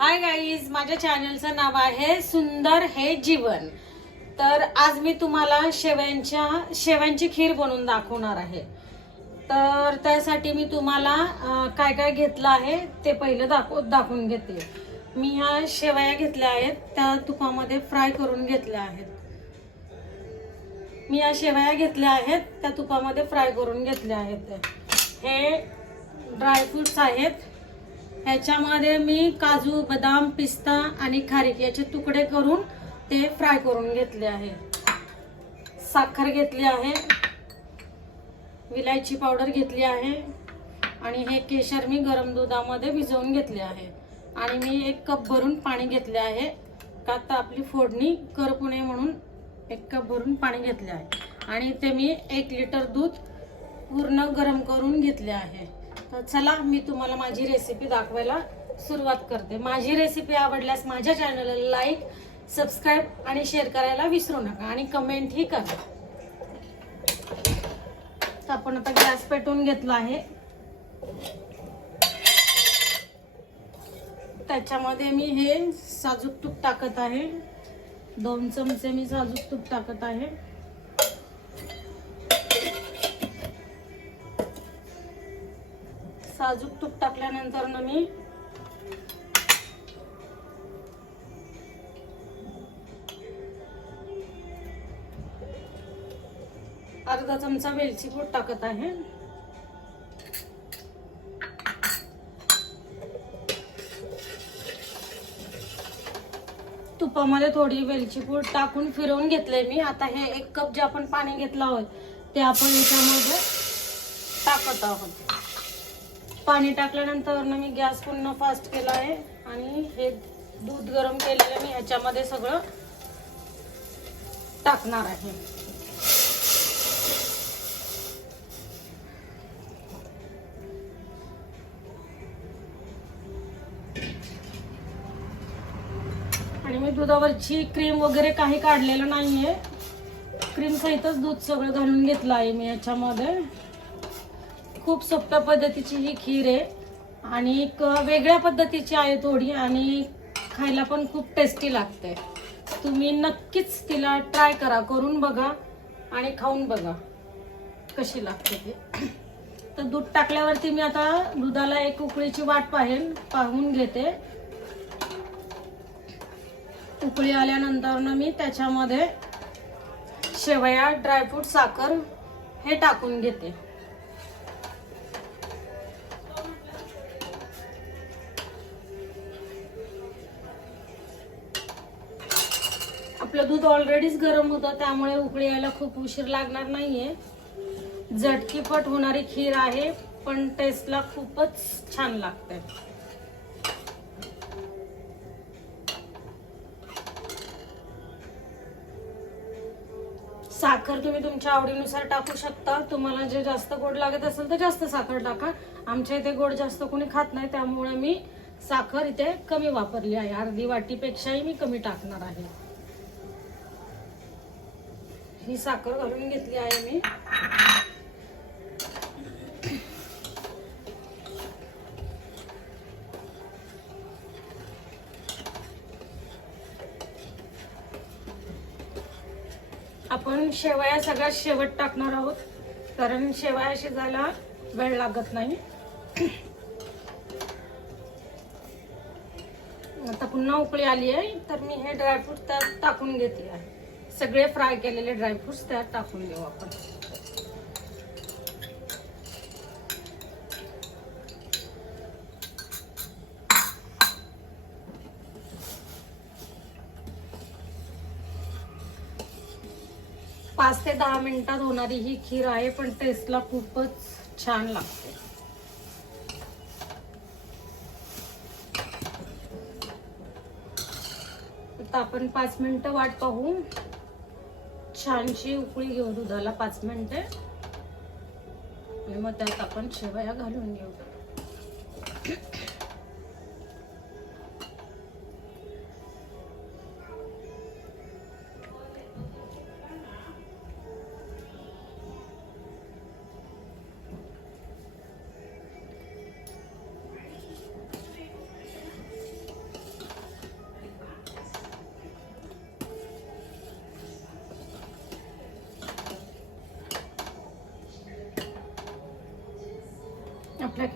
Hi guys माझ्या चॅनलचं नाव आहे सुंदर हे जीवन. तर आज मी तुम्हाला शेव्यांच्या शेव्यांची खीर बनवून दाखवणार आहे. तर त्यासाठी मी तुम्हाला काय काय घेतलं आहे ते पहिलं दाखव दाखवून घेते. मी ह्या शेवया घेतल्या आहेत त्या तुपामध्ये फ्राय करून घेतल्या आहेत. मी या शेवया घेतल्या आहेत त्या तुपामध्ये फ्राय करून घेतल्या आहेत. हे ड्रायफ्रुट्स आहेत. ह्याच्यामध्ये मी काजू बदाम पिस्ता आणि खारीक याचे तुकडे करून ते फ्राय करून घेतले आहे. साखर घेतली आहे. विलायची पावडर घेतली आहे. आणि हे केशर मी गरम दुधामध्ये भिजवून घेतले आहे. आणि मी एक कप भरून पाणी घेतले आहे. का तर आपली फोडणी करपू नये म्हणून एक कप भरून पाणी घेतले आहे. आणि ते मी एक लिटर दूध पूर्ण गरम करून घेतले आहे. तर चला मी तुम्हाला माझी रेसिपी दाखवायला सुरुवात करते. माझी रेसिपी आवडल्यास माझ्या चॅनलला लाईक सबस्क्राईब आणि शेअर करायला विसरू नका आणि कमेंटही करा. तर आपण आता गॅस पेटवून घेतला आहे. त्याच्यामध्ये मी हे साजूक तूप टाकत आहे. दोन चमचे मी साजूक तूप टाकत आहे. साजूक तूप टाकल्यानंतर ना मी अर्धा चमचा वेलची पूड टाकत आहे. तुपामध्ये थोडी वेलची पूड टाकून फिरवून घेतले मी. आता हे एक कप जे आपण पाणी घेतलं आहोत ते आपण याच्यामध्ये टाकत आहोत. पाणी टाकल्यानंतर ना मी गॅस पुन्हा फास्ट केला आहे. आणि हे दूध गरम केलेलं मी ह्याच्यामध्ये सगळं टाकणार आहे. आणि मी दुधावरची क्रीम वगैरे काही काढलेलं नाहीये. क्रीम सहितच दूध सगळं घालून घेतलं आहे मी याच्यामध्ये खूप सोप्या पद्धतीची ही खीर आहे. आणि एक वेगळ्या पद्धतीची आहे थोडी आणि खायला पण खूप टेस्टी लागते. तुम्ही नक्कीच तिला ट्राय करा करून बघा आणि खाऊन बघा. कशी लागते ती. तर दूध टाकल्यावरती मी आता दुधाला एक उकळीची वाट पाहेन पाहून घेते. उकळी आल्यानंतर मी त्याच्यामध्ये शेवया ड्रायफ्रूट साखर हे टाकून घेते. आपलं दूध ऑलरेडीच गरम होतं त्यामुळे उकळी यायला खूप उशीर लागणार नाहीये. झटकीपट होणारी खीर आहे पण टेस्टला खूपच छान लागते. साखर तुम्ही तुमच्या आवडीनुसार टाकू शकता. तुम्हाला जे जास्त गोड लागत असेल तर जास्त साखर टाका. आमच्या इथे गोड जास्त कोणी खात नाही त्यामुळे मी साखर इथे कमी वापरली आहे. अर्धी वाटीपेक्षाही मी कमी टाकणार आहे. ही साखर घालून घेतली आहे मी. आपण शेवया सगळ्यात शेवट टाकणार आहोत कारण शेवया शिजायला वेळ लागत नाही. आता पुन्हा उकळी आली आहे तर मी हे ड्रायफ्रूट त्यात टाकून घेतले आहे. सगळे फ्राय केलेले ड्रायफ्रुट्स त्यात टाकून देऊ आपण. पाच ते दहा मिनिटात होणारी ही खीर आहे पण टेस्टला खूपच छान लागते. आता आपण पाच मिनिटं वाट पाहू. छानशी उकळी घेऊ दुधाला पाच मिनिटे. आणि मग त्यात आपण शेवया घालून घेऊ.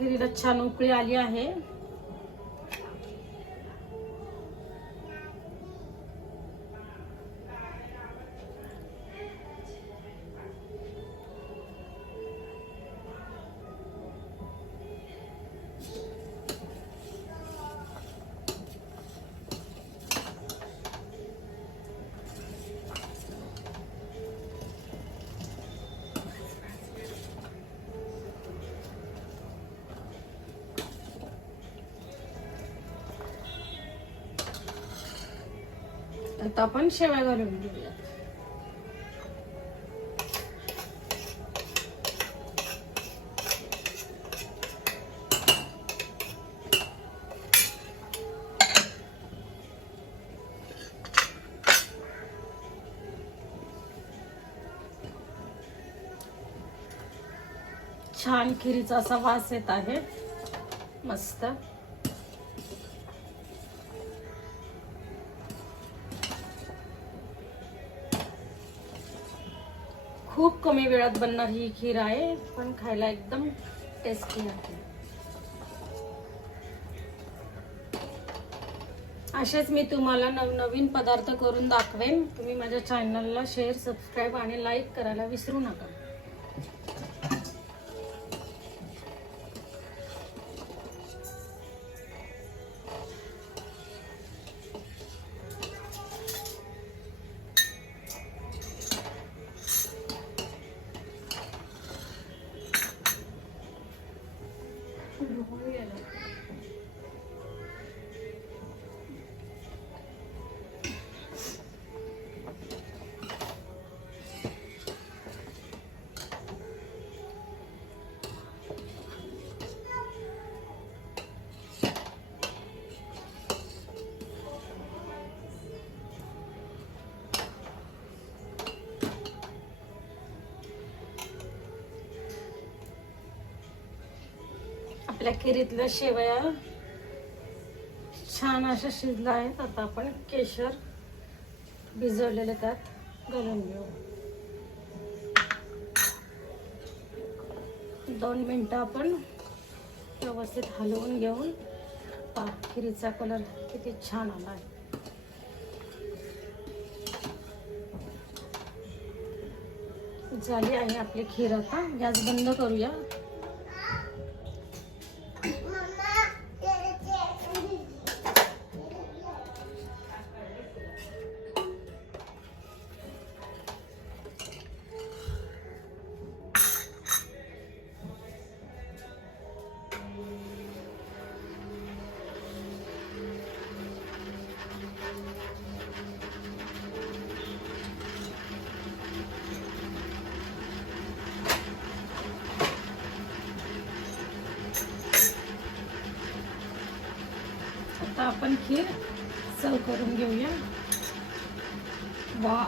खिरीला छान उकळी आली आहे. आता आपण शेवया घालून घेऊया छान खिरीचा असा वास येत आहे. मस्त. खूप कमी वेळात बनणार ही खीर आहे पण खायला एकदम टेस्टी आहे असेच मी तुम्हाला नवनवीन पदार्थ करून दाखवेन. तुम्ही माझ्या चॅनलला शेअर सबस्क्राईब आणि लाईक करायला विसरू नका. ಏನು आपल्या खिरीतल्या शेवया छान अशा शिजल्या आहेत. आता आपण केशर भिजवलेले त्यात घालून घेऊ. दोन मिनटं आपण व्यवस्थित हलवून घेऊन पहा खिरीचा कलर किती छान आला आहे. झाली आहे आपली खीर आता. गॅस बंद करूया. आपण खीर सर्व करून घेऊया. वा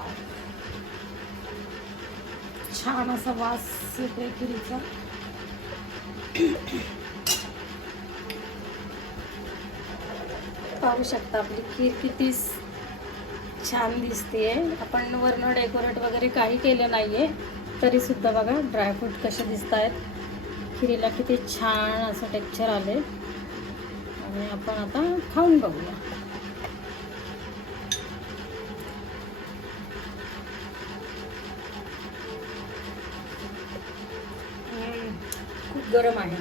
छान असा वास येतोय खिरीचा. पाहू शकता आपली खीर किती छान दिसते आपण वरनं डेकोरेट वगैरे काही केलं नाहीये तरी सुद्धा बघा ड्रायफ्रूट कसे दिसत आहेत खिरीला किती छान असं टेक्चर आले आणि आपण आता खाऊन बघूया. खूप गरम आहे.